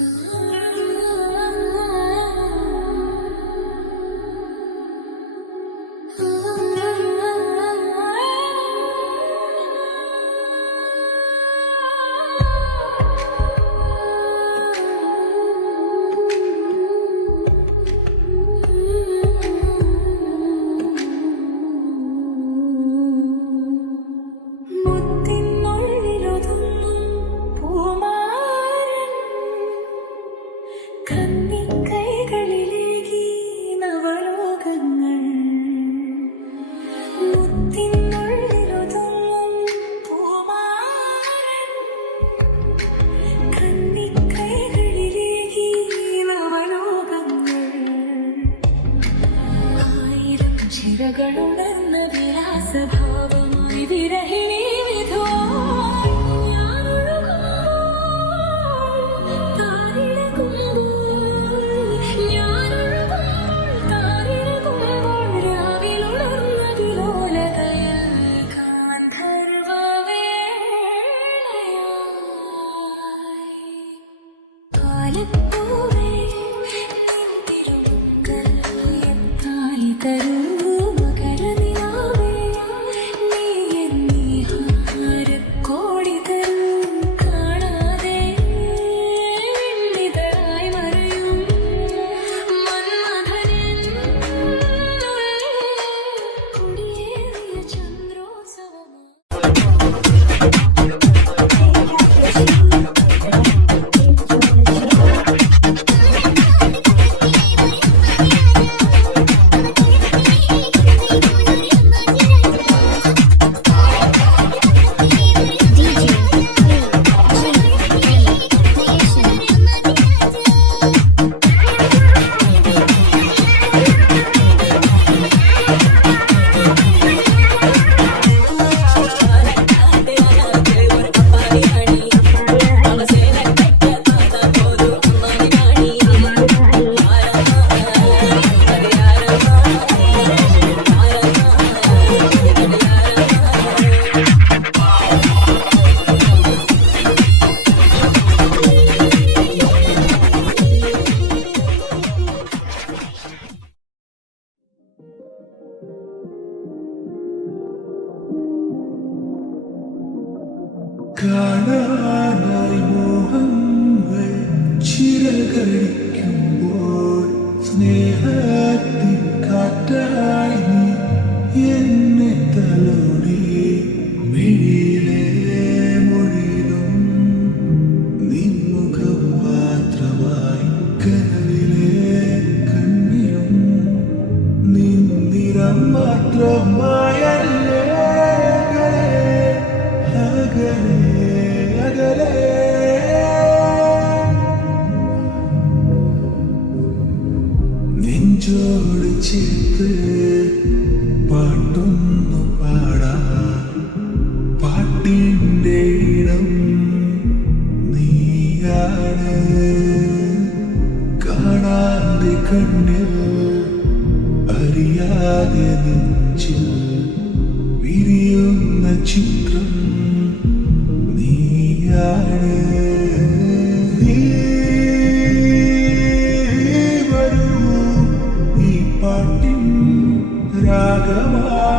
Oh. ചിന്തകളുണർന്ന വിലാസഭാവമായി വിരഹിണി കാണാനായി മോഹങ്ങൾ ചിരകഴിക്കുമ്പോൾ സ്നേഹത്തിൻ കാറ്റായി നീ നെഞ്ചോട് പാടാ. കണ്ണിൽ അറിയാതെ നെഞ്ചിൽ വിരിയുന്ന ചിത്രം adıma